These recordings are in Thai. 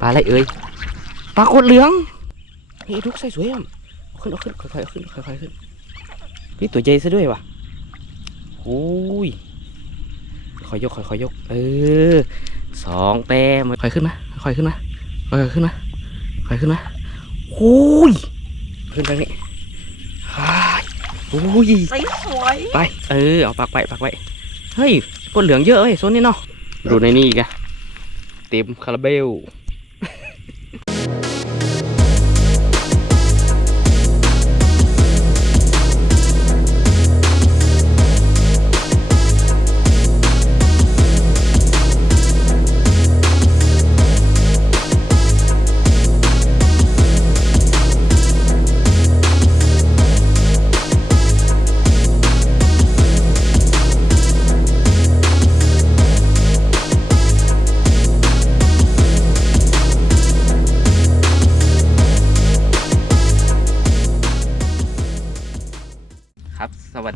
ปลาอะไรเอ่ยปลาโคตรเหลืองเฮ้ยทุกใส่สวยอะเอาขึ้นเอาขึ้นค่อยๆเอาขึ้นค่อยๆขึ้นนี่ตัวใหญ่ซะด้วยว่ะโอ้ยค่อยยกค่อยๆยก เออสองแต้มค่อยขึ้นมาค่อยขึ้นมาค่อยขึ้นมาค่อยขึ้นมาโอ้ยขึ้นไปนี่ฮ่ายโอ้ยใสสวยไปเออเอาปักไปปักไปเฮ้ยก้นเหลืองเยอะเอ้ยโซนนี้เนาะดูในนี่อีกอะเต็มคาราเบล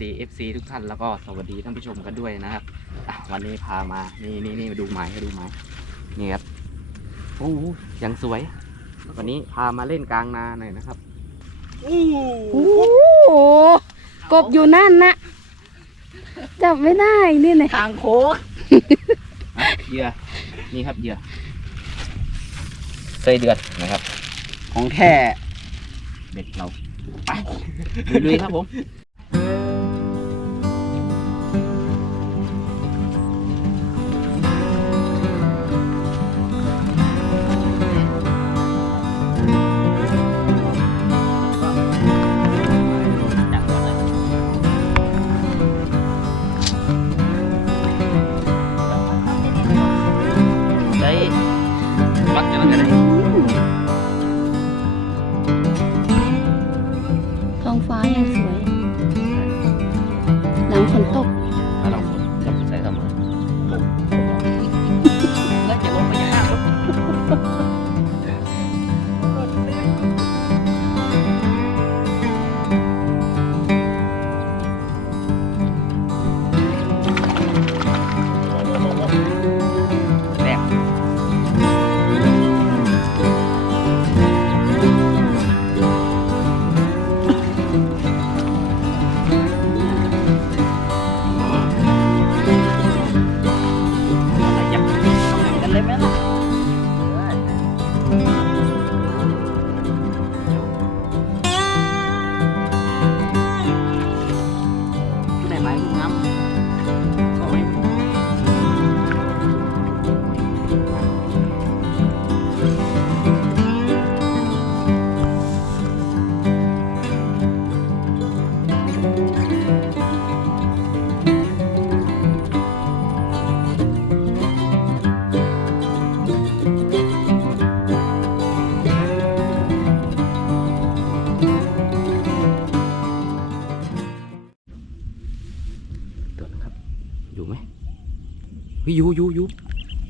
ดี FC ทุกท่านแล้วก็สวัสดีท่านผู้ชมกันด้วยนะครับอะวันนี้พามานี่นี่นี่มาดูไม้ให้ดูไม้นี่ครับโอ้โหยังสวย วันนี้พามาเล่นกลางนาหน่อยนะครับโอ้โอ้โหกบอยู่นั่นนะจับไม่ได้นี่ไงทางโค้งอะเหยื่อนี่ครับเหยื่อไส้เดือนนะครับ ของแท้เบ็ดเราไปลุยๆครับผม อยู่ไหมเฮ้ยอยู่อยู่อยู่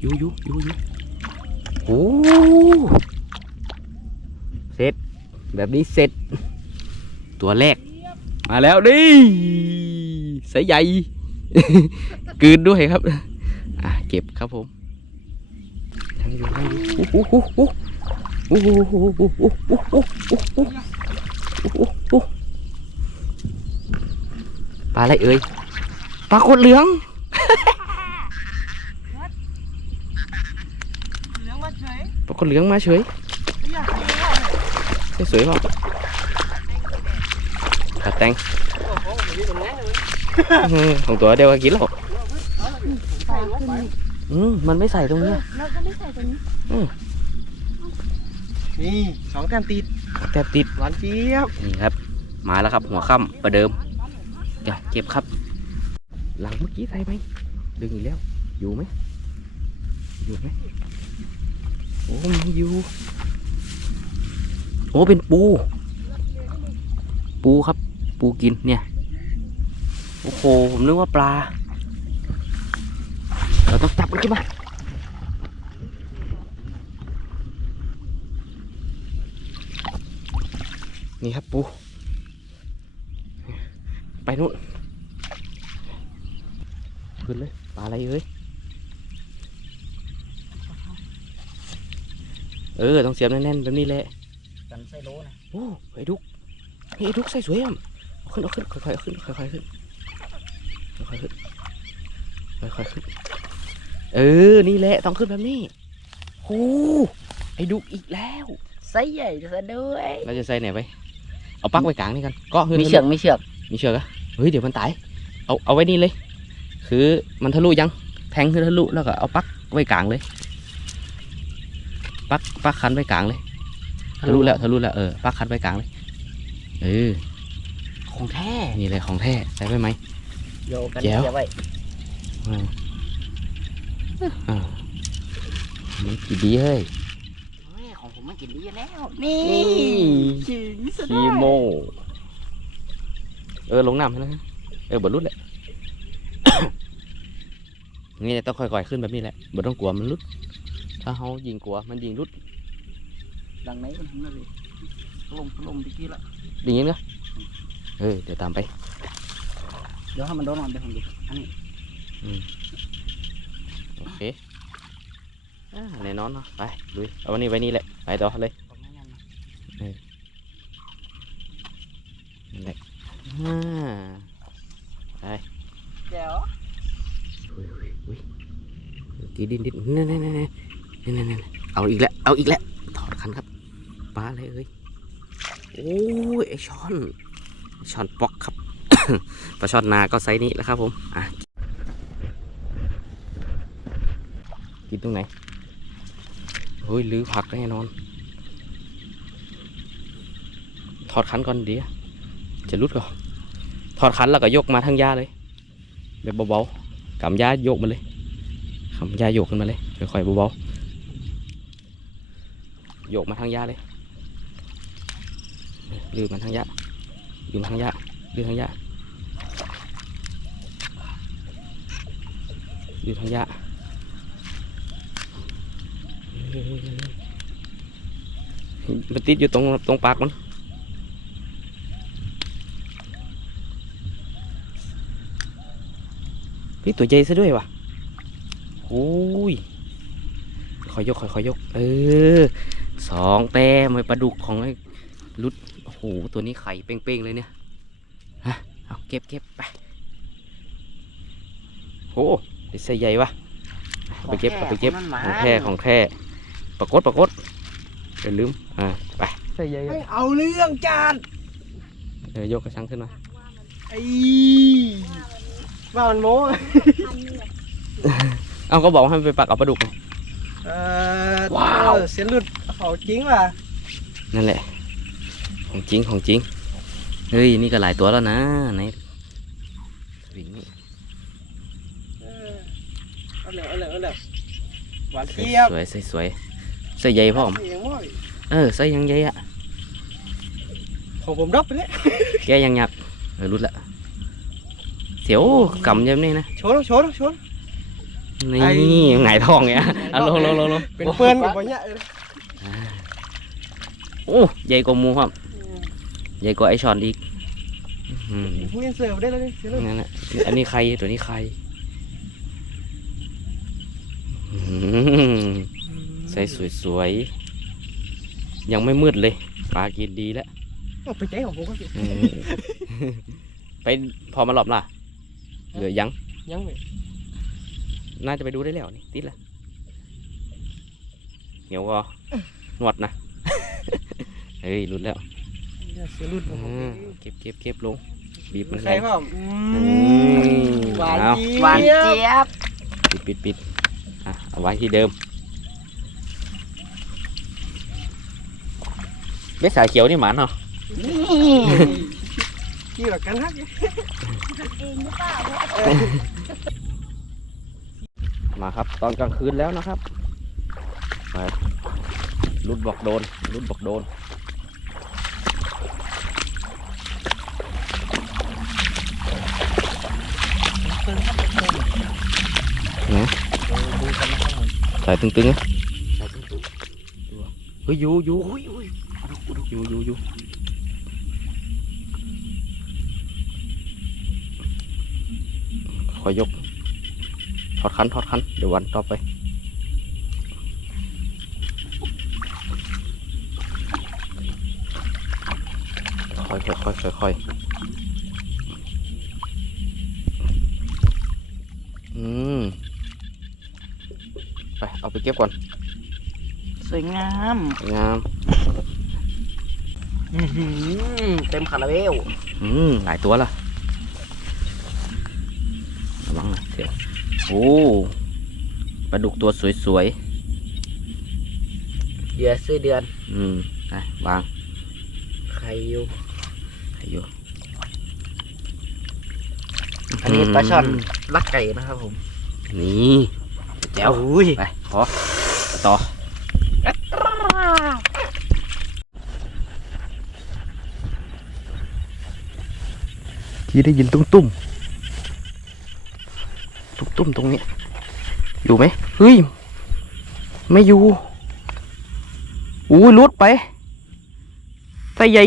อยู่อยู่อยู่อยู่โอ้เสร็จ แบบนี้เสร็จ ตัวแรก มาแล้วดิสายใหญ่ กืนด้วยครับ อะเก็บครับผมทั้งอยู่ทั้งอยู่โอ้โหโอ้โหโอ้โหโอ้โหโอ้โหโอ้โหโอ้ปลาอะไรเอ่ยปลาโคตรเหลือง เหลืองมาเฉยปลาโคตรเหลืองมาเฉยอยากไม่สวยเปล่าขาดแตงโอ้โหมันอยู่ตรงนั้นเลยอืมของตัวเดียวก็กินแล้วใส่ขึ้นนี่อืมมันไม่ใส่ตรงเนี้ยแล้วก็ไม่ใส่ตรงนี้นี่สองแต้มติดแต่ติด หวานเจี๊ยบนี่ครับ มาแล้วครับหัวค่ำประเดิมเดี๋ยวเก็บครับ หลังเมื่อกี้ใส่ไหม ดึงอีกแล้ว อยู่ไหมอยู่ไหมโอ้มีอยู่ โอ้เป็นปู ปูครับ ปูกินเนี่ย โอ้โห ผมนึกว่าปลา เราต้องจับมันขึ้นมานี่ครับปู ไปนู่นขึ้นเลย ปลาอะไรเอ้ย เออ ต้องเสียบแน่นๆแบบนี้แหละกันไส้โลนะโอ้ไอ้ดุกเฮ้ยไอ้ดุกใส่สวยอะเอาขึ้นเอาขึ้น ค่อยๆเอาขึ้น ค่อยๆขึ้น ค่อยๆขึ้น ค่อยๆขึ้น เออ นี่แหละ ต้องขึ้นแบบนี้โอ้ไอ้ดุกอีกแล้ว ไส้ใหญ่ซะด้วย เราจะใส่ไหนไป เอาปลั๊กไว้กลางนี่กัน ก็ขึ้นมีเชือกมีเชือก มีเชือกอะเฮ้ย เดี๋ยวมันตาย เอา เอาไว้นี่เลย คือมันทะลุยัง แทงคือทะลุแล้วก็เอาปลั๊กไว้กลางเลยปลั๊กปลั๊กคันไว้กลางเลย ทะลุแล้วทะลุแล้วเออปลั๊กคันไว้กลางเลย เออ ของแท้นี่เลยของแท้ใส่ไว้ไหมโยกันแจ๋วเสียไว้อ่าอ่ามันกี่ดีเฮ้ยเฮ้ยของผมมันกินดีอยู่แล้ว นี่นี่ขิงซะด้คีวยโม เออลงน้ำให้แล้วนะเออบดรุดแหละ นี่ต้องค่อยๆขึ้นแบบนี้แหละบดต้องกลัวมันรุด ถ้าเขายิงกลัวมันยิงรุด ดังไหนกันทั้งนั้นเลยถล่มถล่มตะกี้ละไดีงี้ก็เออเดี๋ยวตามไป เดี๋ยวให้มันโดนมันเดี๋ยวผมดูอันนี้โอเคอ่าแน่นอนเนาะไปลุยเอาวันนี้ไว้นี่แหละไปต่อเลยของแม่ยันนะนั่นแหละอ่าแจ๋วอุ้ยอุ้ยอุ้ย กีดินดินนั่นนั่นนั่นนั่นนั่นเอาอีกแล้วเอาอีกแล้วถอดคันครับปลาอะไรเอ้ยโอ้ยไอช้อนช้อนปอกครับปลาช้อนนาก็ไซส์นี้แล้วครับผมอะกินตรงไหนเฮ้ยลือผักแน่นอน ถอดคันก่อนดีจะรุดก่อนถอดคันแล้วก็ยกมาทั้งยาเลยแบบเบาๆกำยาโยกมาเลย กำยาโยกขึ้นมาเลยค่อยๆเบาๆโยกมาทางยาเลยลืมมาทางยาลืมมาทางยาลืมทางยาลืมทางยามันติดอยู่ตรงตรงปากมันพี่ตัวใหญ่ซะด้วยว่ะ อ้ยคอยยกคอยคอยยก เออสองแต้มไอ้ปลาดุกของไอ้รุดโอ้โหตัวนี้ไข่เป้งๆเลยเนี่ยฮะเอาเก็บเก็บไปโอ้ได้ใส่ใหญ่วะเอาไปเก็บเอาไปเก็บของแท้ของแท้ปรากฏปรากฏอย่าลืมอ่าไปใส่ใหญ่ไม่เอาเรื่องจานเดี๋ยวยกกระชังขึ้นมาไอ้ว่ามันโม้ เอาก็บอกให้มันไปปักเอาปลาดุกไง เออว้าว เออเสียหลุดเขาจริงว่ะนั่นแหละ ของจริงของจริง เฮ้ย นี่ก็หลายตัวแล้วนะไหนวิ่งนี่เออเอาเลยเอาเลยเอาเลยหวานใส่เจี๊ยบสวยใส่สวยใส่ใหญ่พ่อม เสียงม้อยเออใส่ยังใหญ่อะของผมดรอปไปแล้วแกยังหยักเออรุดละ เสียวกำยังนี่นะ โชว์แล้วโชว์แล้วโชว์แล้ว นี่ไอ้หงายท้องเนี่ยอะลงลงลงลงเป็นเพื่อนกับบ่เนี่ยเออโอ้ใหญ่กว่าหมูครับใหญ่กว่าไอช้อนอีกอืมพวกนี้เสิร์ฟได้แล้วนี่เสียหลุดนั่นแหละอันนี้ใครตัวนี้ใครอืมใส่สวยๆยังไม่มืดเลยปลากินดีแล้วเอาไปใจของผมก็สิเออไปพอมาหลอบล่ะเหลือยังยังไม่ น่าจะไปดูได้แล้วนี่ติดละเหนียวก็นวดนะ เฮ้ยรุดแล้วเสียหลุดของผมอ่าเก็บเก็บเก็บลง บีบมันใครลงพ่อมอืมมหวานเอาเจี๊หวานยบเจี๊ยบปิดปิดปิดอะเอาไว้ที่เดิมเม็ดสายเขียวนี่หมานเหรอนี่กี่แบบกันฮัก มาครับ ตอนกลางคืนแล้วนะครับไปรุดบอกโดนรุดบอกโดน สายตึงๆอะเฮ้ยอยู่อยู่อยู่อยู่อยู่อยู่ขอยก ถอดคันถอดคันเดี๋ยววันต่อไปค่อยค่อยค่อยค่อยค่อยอืมไปเอาไปเก็บก่อน สวยงามงามอืมเต็มคาราเบลอืมหลายตัวละ โอ้ปลาดุกตัวสวยเหยื่อซื้อเดือน ๆ อืมไปวางใครอยู่ ให้อยู่อันนี้ปลาช่อนลักไก่นะครับผมนี่แจ๋วอุ้ยไป ขอต่อ ที่ได้ยินตุ้มตุ้มตุ้ม ตุ้มตรงนี้ อยู่ไหมเฮ้ย ไม่อยู่อุ้ลุดไปไส้ใหญ่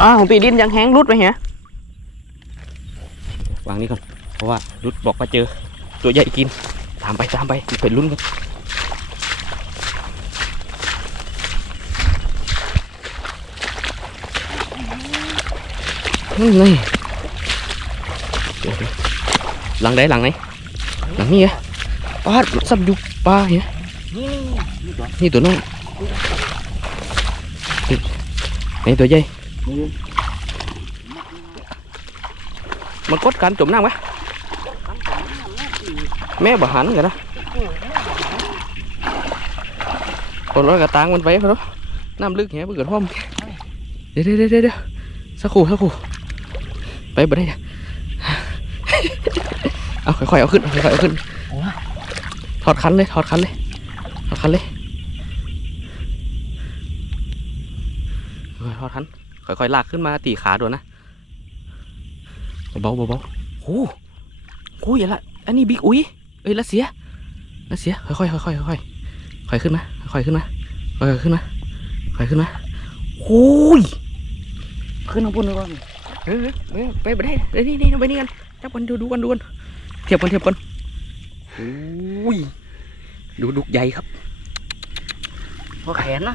อ้าของปีดินยังแห้งรุดไปเหรอวางนี่ก่อน เพราะว่ารุดบอกว่าเจอ ตัวใหญ่กิน ตามไปตามไปไปลุ้นกัน นี่หลังไหนหลังไหนหลังนี้เหรอปลาดซับอยู่ปลาเหรอนี่นี่ตัวนี่ตัวน้อยไหนตัวใหญ่มันกดกันจมน้ำไหมแม่บ่หันกันนะคนร้อยกระตางมันไปเพราะน้ำลึกเหี้ยเบื่อห้อมเดี๋ยวเดี๋ยวเดี๋ยวเดี๋ยวสักครู่สักครู่ ไปบ่ได้เอาค่อยๆเอาขึ้นค่อยๆเอาขึ้นถอดคันเลยถอดคันเลยถอดคันเลยถอดคันค่อยๆลากขึ้นมาตีขาด้วยนะเบาๆเบาๆโอ้โหอย่าละอันนี้บิ๊กอุ้ยเอ้ยละเสียละเสียค่อยๆค่อยๆค่อยๆค่อยขึ้นมาค่อยขึ้นมาค่อยขึ้นมาค่อยขึ้นมาโอ้ยขึ้นข้างบนเลยก่อน ออเออไปไปได้เดี๋ยวนี่นี่ไปนี่กันจับกันดูดูกันดูกันเทียบกันเทียบกันโอ้ยดูดุกใหญ่ครับพอแขนนะ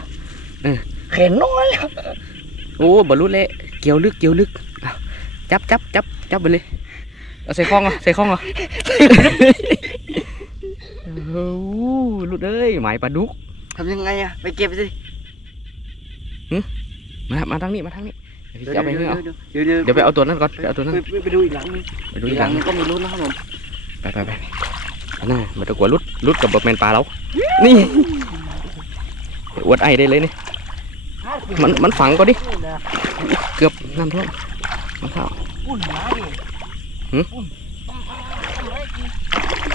เออแขนน้อยโอ้บรรลุเละเกี่ยวลึกเกี่ยวลึกอะจับจับจับจับไปเลยเอาใส่ข้องเหรอใส่ข้องเหรอโอ้โหหลุดเอ้ยหมายปลาดุกทำยังไงอะไปเก็บสิมามาทางนี้มาทางนี้เดี๋ยว พี่จะเอาไปให้เอาเดี๋ยวเดี๋ยวเดี๋ยวไปเอาตัวนั้นก่อนไปเอาตัวนั้น ไปไปไปดูอีกหลังนึงไปดูอีอีกกหหลัลังงนึงก็มีลุ้นนะครับผม ไปไปไปไปน่ามาตะกัวรุดรุดกับบะแมนปลาเรา นี่อวดไอได้เลยนี่ มันมันฝังก็ดิ เกือบน้ำท่วมมันเข้าอุ่นมาดิหืม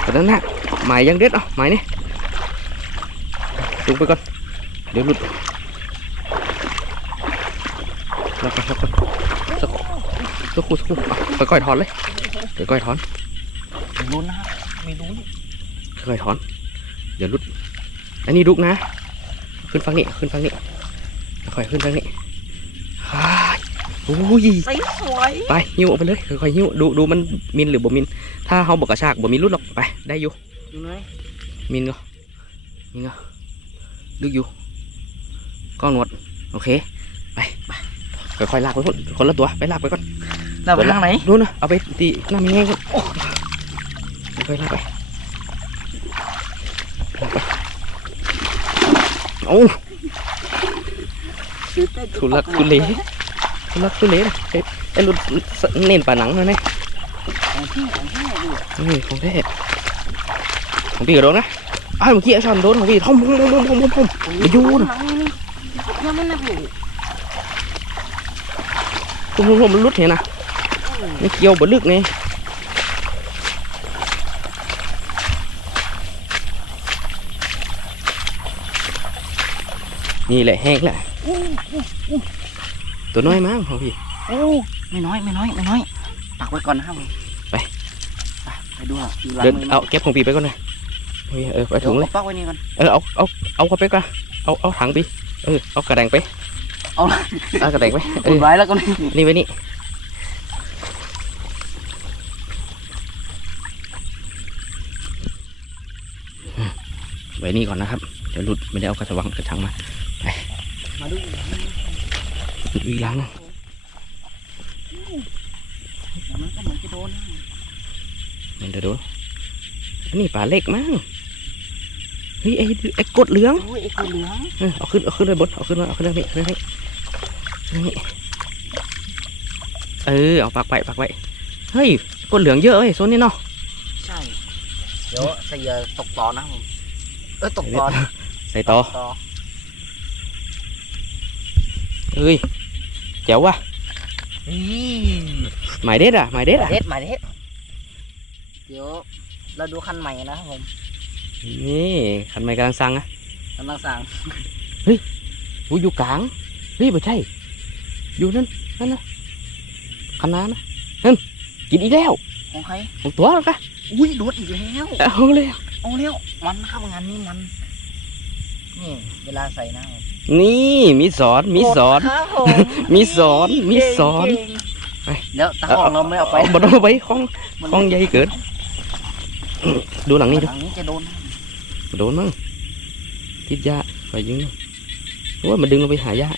ตอนนั้นนะหมายยังเด็ดเอะหมายนี่จุงไปก่อน เดี๋ยวหลุด แล้วก็แล้วก็สักสักครู่สักครู่อะค่อยๆถอนเลยค่อยๆถอนมีลุ้นนะครับมีลุ้นค่อยๆถอน เดี๋ยวหลุด อันนี้ดุกนะ ขึ้นฟังนี่ขึ้นฟังนี่ค่อยขึ้นฟังนี่ฮ่ายโอ้ยไปหิ้วออกไปเลยค่อยๆหิ้วดูดูมันมินหรือบ่มิน ถ้าเขาบอกกระชากบ่มีรุดหรอกไปได้อยู่ดูหน่อยมินก็มินก็ลึกอยู่ก้อนหนวดโอเค ไปไป ค่อยๆลากไปคนคนละตัวไปลากไปก่อนเราไปทางไหนดูนะเอาไปตีหน้ามีแง่ก่อนโอ้ค่อยๆลากไปลากไปเอาทุลักทุเลทุลักทุเลนะไอ้ไอ้รุ่นเน้นป่าหนังเลยเนี่ยของที่ของที่ดูนี่ของแท้ของพี่ก็โดนนะอ้าวเมื่อกี้ไอ้ชอนโดนของพี่ท่อมท่อมท่อมท่อมท่อมท่อมไปอยูนะยังไม่นับอยู่ ท่อมท่อมท่อมมันรุดเห็นนะไม่เกี่ยวบ่ลึกไงนี่แหละแห้งแหละตัวน้อยมั้งขอพี่โอ้ไม่น้อยไม่น้อยไม่น้อยปักไว้ก่อนนะครับไปไปดูอะอเดินเอาเก็บของพี่ไปก่อนเลยเฮ้ยเออไปถุงเลยปักไว้นี่ก่อนเออเอาเอาเอาเข้าไปก่อนเอาเอาถังไปเออเอากระแดงไป เอาละกระแตกไหมเออุดอไว้แล้วก็นี่นี่ไว้นี่ไว้นี่ก่อนนะครับ เดี๋ยวหลุดไม่ได้เอากระถางกระถางมา มาดูหลุดอีหลังมันก็เหมือนจะโดนเดี๋ดูนี่ปลาเล็กมั้งเฮ้ยไอ้ไอ้กดเหลือง อุ้ยคนเหลืองเอาขึ้นเอาขึ้นเลยบดเอาขึ้นมาเอาขึ้นเลยนี่ขึ้นเลยนี่ นี้เออเอาปากไปปากไปเฮ้ยกดเหลืองเยอะเว้ยโซนนี้เนาะใช่ เดี๋ยวใส่เหยื่อตกต่อนะผมเออตกต่อนะใส่ต่อต่อเอ้ยแจ๋วว่ะนี่หมายเด็ดอะหมายเด็ดหมาอะเด็ดหมาเด็ดเดี๋ยวเราดูคันใหม่นะครับผมนี่คันใหม่กำลังสั่งอะกำลังสั่ง อุ้ยอยู่กลางเฮ้ยไม่ใช่ อยู่นั่นนั่นนะคันนานะนั่นกินอีกแล้วของใครของตัวแล้วกะอุ้ยโดนอีกแล้วเอาเลยเอาเร็วมันนะครับงานนี้มัน นี่เวลาใส่นะนี่มีสอนมีสอนกดครับผมมีสอนมีสอนเก่งๆไปเดี๋ยวตาของเราไม่เอาไปบ่ต้องเอาไปของมันของใหญ่เกินดูหลังนี้ดูหลังนี้จะโดนโดนมั้งทิศยาไปยิงโอ้ยมันดึงลงไปหายา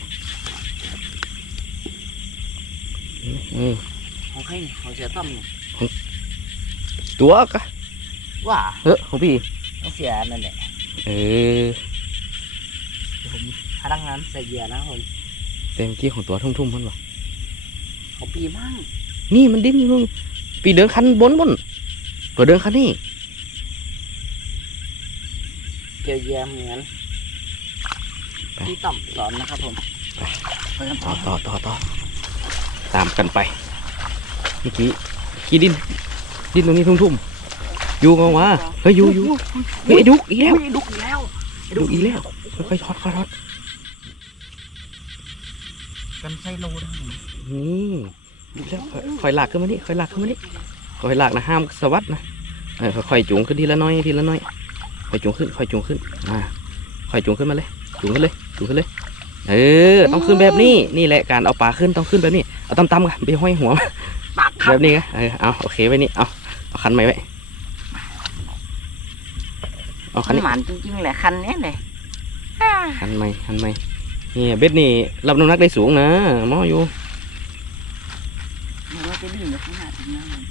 เออ ของใครนี่ของเสือต้อมเนี่ยตัวกะว่าเออของพี่ของเสือนั่นแหละเออผมพนักงานใส่เหยื่อนะครับผมเต็มกี้ของตัวทุ่มๆมันวะของปีมั่งนี่มันดิ้นอยู่ปีเดินคันบนบนตัวเดินคันนี้เจอเหยื่อเหมือนไปพี่ต้อมสอนนะครับผมไปไปกันต่ต่ออต่อต่อต่อ ตามกันไปเมื่อกี้กี้ดิ้นดิ้นตรงนี้ทุ่มๆอยู่กองวะเฮ้ยอยู่อยู่เฮ้ยไอ้ดุกอีกแล้วอุ้ยดุกอีกแล้วดุกอีกแล้วค่อยๆทอดค่อยๆทอดกันไส้โลนะนี่ดูแล้วค่อยค่อยลากขึ้นมานี่ค่อยลากขึ้นมานี่ค่อยลากนะห้ามสวัสดนะเออค่อยๆจูงขึ้นทีละน้อยทีละน้อยค่อยจูงขึ้นค่อยจูงขึ้นอ่าค่อยจูงขึ้นมาเลยจูงขึ้นเลยจูงขึ้นเลย เออต้องขึ้นแบบนี้นี่แหละการเอาปลาขึ้นต้องขึ้นแบบนี้เอาต่ำๆกันไปห้อยหัวปากครัแบบบนี้ไงเออเอาโอเคไว้นี่เอาเอาคันใหม่ไว้เอาคัคันนนี้หมานจริงๆแหละคันเนี้ยเลยคันใหม่คันใหม่นี่เบ็ดนี่รับน้ำหนักได้สูงนะหมออยู่มันว่าจะดิ้นอยู่ข้างหน้าจริงนะผม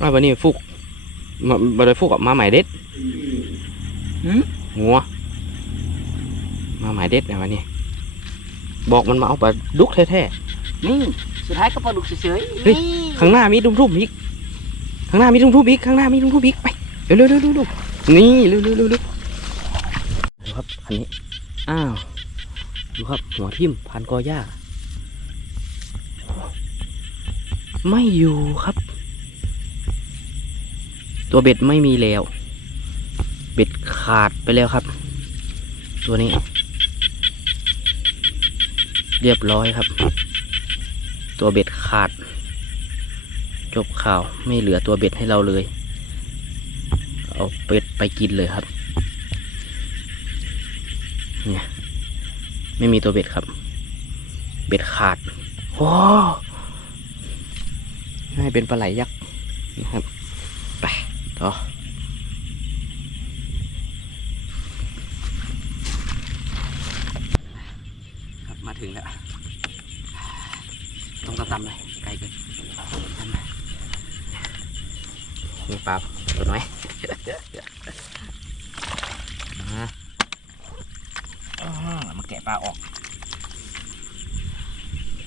ว่าวันนี้ฟุก มาบริฟุกออกมาใหม่เด็ดหืมหัวมาหมายเด็ดนะวันนี้บอกมันมาเอาปลาดุกแท้นี่สุดท้ายก็ปลาดุกเฉยๆเฮ้ยนี่ๆข้างหน้ามีทุ่มๆอีกข้างหน้ามีทุ่มๆอีกข้างหน้ามีทุ่มๆอีกไปเร็วๆเร็วๆเร็วๆนี่เร็วๆเร็วๆเร็วๆดูครับคันนี้อ้าวดูครับหัวทิ่มพันกอหญ้าไม่อยู่ครับ ตัวเบ็ดไม่มีแล้ว เบ็ดขาดไปแล้วครับ ตัวนี้ เรียบร้อยครับ ตัวเบ็ดขาด จบข่าวไม่เหลือตัวเบ็ดให้เราเลย เอาเป็ดไปกินเลยครับเนี่ยไม่มีตัวเบ็ดครับ เบ็ดขาดโอ้ให้เป็นปลาไหลยักษ์นะครับ ต่อครับมาถึงแล้วต้องตำๆเลยไกลเกินตำๆเลยมีปลาตัวน้อยมาอ่ามาแกะปลาออก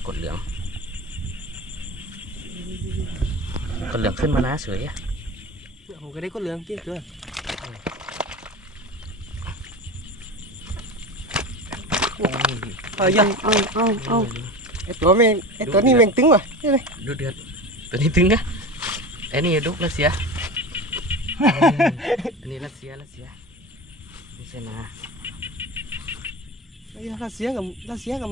กดเหลืองกดเหลืองขึ้นมานะเฉยอะผมก็ได้ก็เหลืองจริงด้วยเอาอย่าเอาเอาเอาไอตัวแมงไอตัวนี้แมงตึงว่ะ นี่เลยดูเดือดตัวนี้ตึงนะไอ้นี่ดุกรัสเซียอันนี้รัสเซียรัสเซียไม่ใช่นะไอ้รัสเซียกับรัสเซียกั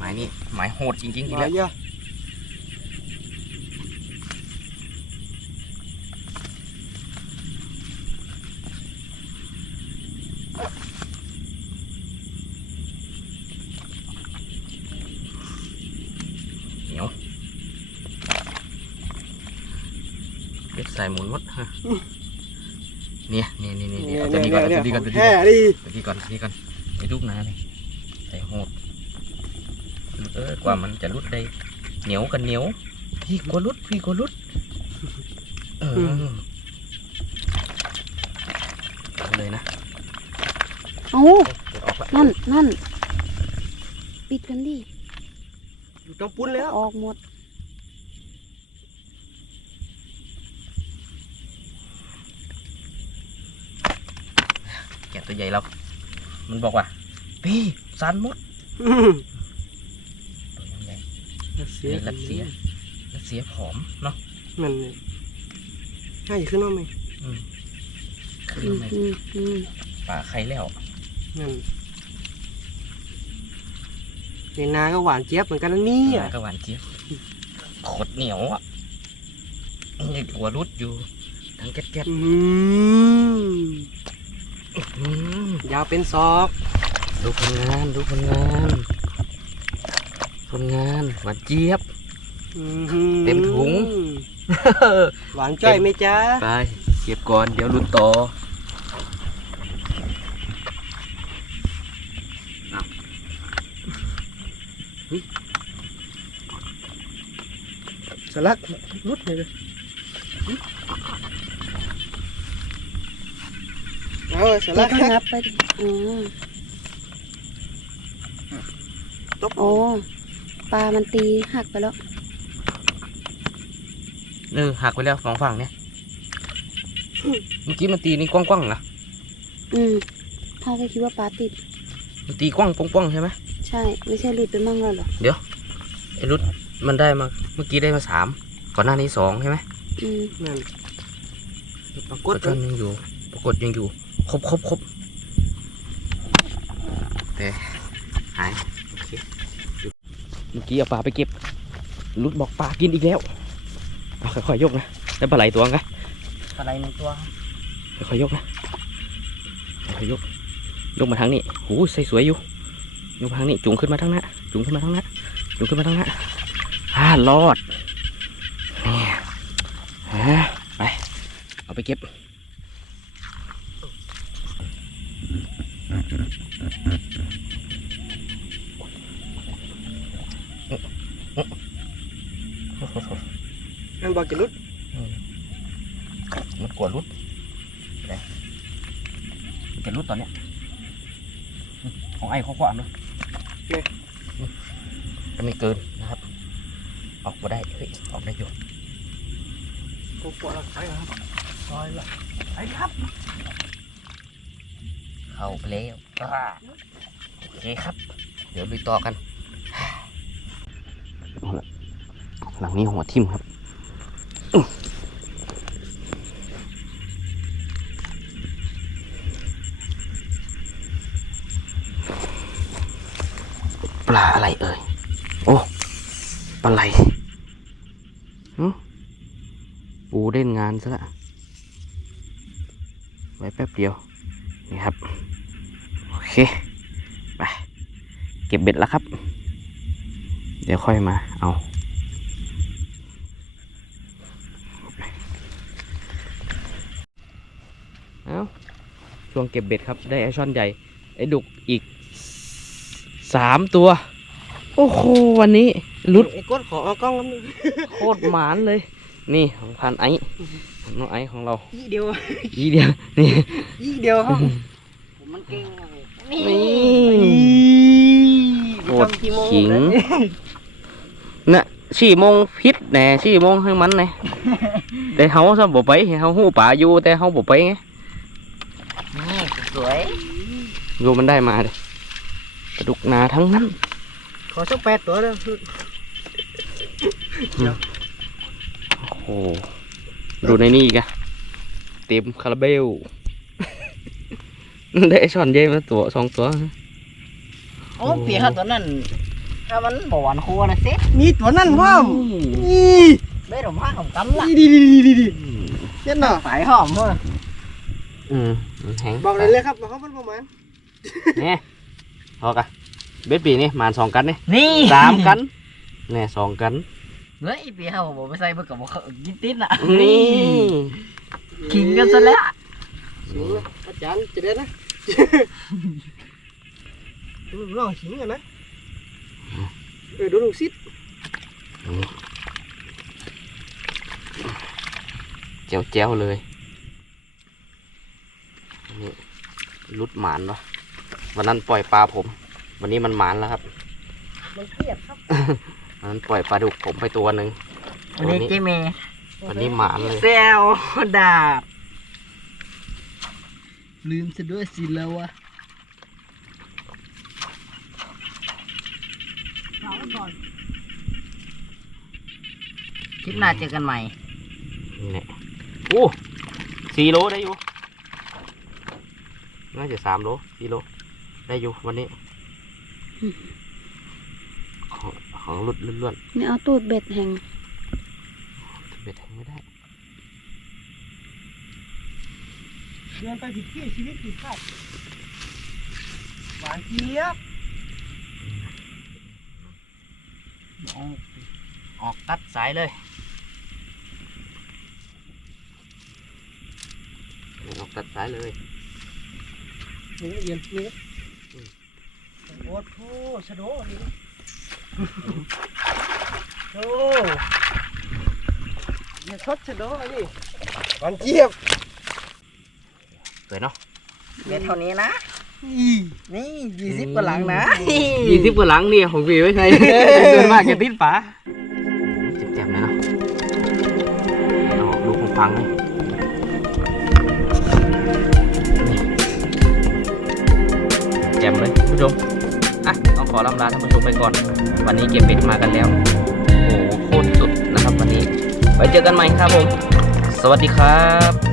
หมายนี้หมายโหดจริงๆอีกแล้ว เหนียวเก็บใส่หมุนวัดฮะเนี่ยเนี่ยเนี่ยเนี่ยเอาตัวนี้ก่อนเอาตัวนี้ก่อนตัวนี้ก่อนตัวนี้ก่อนตัดีก่อนไปลูกน้าเลย กว่ามันจะรุดได้ เหนียวกันเหนียว พี่กลัวรุดพี่กลัวรุดเออเอาเลยนะเอาเดี๋ยวออกละนั่นนั่นปิดกันดิอยู่ตรงปุ้นแล้วออกหมด แกะตัวใหญ่เรา มันบอกว่า พี่สันมด อืมตัวใหญ่ เสียรัสเซียแล้วเสียผอมเนาะมันเลยให้ขึ้นมาไหมขึ้นอืมมาอืมอืมป่าใครแล้วนั่นในนาก็หวานเจี๊ยบเหมือนกันนะเนี่หยมาก็หวานเจี๊ยบโคตรเหนียวอะยังหัวรุดอยู่ทั้งแก๊บอืมๆอืมยาวเป็นศอก ดูผลงาน ดูผลงาน ผลงานหวานเจี๊ยบอื้อหือเต็มถุง หวานจ้อยไหมจ๊ะ ไป เก็บก่อน เดี๋ยวลุ้นต่อสลักรุดเลยเออสแกลักก็นับไปดิอ๋อตบโอ้ ปลามันตีหักไปแล้ว เออหักไปแล้วสองฝั่งเนี่ย เมื่อกี้มันตีนี่กว้างๆนะอืมถ้าก็คิดว่าปลาติด มันตีกว้างป้องๆใช่ไหมใช่ ไม่ใช่หลุดไปมั่งแล้วเหรอไอ้รุดมันได้มา เมื่อกี้ได้มาสาม ก่อนหน้านี้สองใช่ไหมอืมนั่นปรากกฏดกันยังอยู่ ปรากฏยังอยู่ ครบครบครบแต่หายโอ เคเมื่อกี้เอาปลาไปเก็บรุดบอกปลากินอีกแล้วเอาค่อยๆยกนะได้ปลาไหลตัวไงอะไรหนึ่งตัวค่อยๆยกนะค่อยๆยก ยกมาทางนี้โอ้ใส่สวยอยู่ยกมาทางนี้จุงขึ้นมาทางหน้าจุงขึ้นมาทางหน้าจุงขึ้นมาทางหน้าอ่ารอดนี่อ่าไปเอาไปเก็บ นั่นบอกจะรุดมันกลัวรุดไปมันจะรุดตอนเนี้ยอืมของไอ้เขาขวางเนาะอืมจะไม่เกินนะครับ ออกมาได้เฮ้ยออกได้อยู่กูปวดหลังไปครับซอยละไปครับ เข้าไปแล้วอ่าโอเคครับ เดี๋ยวลุยต่อกันเอาละหลังนี้หัวทิ่มครับอื้อ ปลาอะไรเอ่ย โอ้ ปลาไหลปูเล่นงานซะละ ไว้แป๊บเดียว นี่ครับ โอเค ไป เก็บเบ็ดแล้วครับ เดี๋ยวค่อยมา เอา ช่วงเก็บเบ็ดครับ ได้ไอช่อนใหญ่ ไอดุกอีกสามตัว โอ้โห วันนี้ลุดไอ้กดขอเอากล้องแล้วนึงโคตรหมานเลย นี่ของพันไอของน้องไอของเราอีเดียวอีเดียว นี่อีเดียวครับผมมันเก่งเลยนี่โคตรขิงน่ะสี่โมงพิษแหน่สี่โมงให้มันแหน่แต่เฮาซะบ่ไปเฮาฮู้ป่าอยู่แต่เฮาบ่ไปไงนี่ สวยดูมันได้มาเด้ปลาดุกนาทั้งนั้น ขอสักแปดตัวเด้อโอ้โหดูในนี่อีกอะเต็มคาราเบล ได้ช้อนเย่มาตัวสองตัว โอ้เปียกตัวนั้น ถ้ามันบ่หวานครัวนะสิมีตัวนั่นพ่อมนี่ได้ดอกไม้ของกันละดีดีดีดีดีเจ็ดหน่อสายหอมเว้ยอืม มันแห้งบอกเลยเลยครับว่าเขาเป็นประมาณเนี่ยพอกะเบ็ดปีนี่มานสองกันนี่นี่สามกันเนี่ยสองกันเฮ้ยปีห้าผมไปใส่เพื่อกับว่ากินติดน่ะนี่ขิงกันซะแล้วสิงนะอาจารย์จะได้นะลองสิงกันนะเออดูลูกซิดเจียวเจียวๆเลยนี่ รุดหมานวะวันนั้นปล่อยปลาผม วันนี้มันหมานแล้วครับ มันเครียดครับวันนั้นปล่อยปลาดุกผมไปตัวหนึ่งวันนี้เจเมย์วันนี้หมานเลยเซลดาบ ลืมซะด้วยสิแล้ววะคลิปหน้าเจอกันใหม่นี่แหละโอ้สี่โลได้อยู่ น่าจะสามโลสี่โล ได้อยู่วันนี้ ของของหลุดล้วนนี่เอาตูดเบ็ดแห่งๆเบ็ดแทงไม่ได้ เดินไปผิดที่ชีวิตผิดคาดหวานเจี๊ยบออกออกตัดสายเลยออกตัดสายเลย นี่ก็เย็นนี่ก็โอ้โหชะโดนี่โอ้อย่าชดชะโดอันนี้หวานเจี๊ยบสวยเนาะเบ็ดเท่านี้นะ นี่ยี่สิบกว่าหลังนะยี่สิบกว่าหลังเนี่ยของพี่ไว้ใครเดินมากจะติดฝาเจ็บๆเลยเนาะเอาดูของฟังเลย แจมเลยท่านผู้ชม อะต้องขอลำลาท่านผู้ชมไปก่อน วันนี้เก็บเป็ดมากันแล้ว โอ้โหโคตรสุดนะครับวันนี้ ไว้เจอกันใหม่ครับผม สวัสดีครับ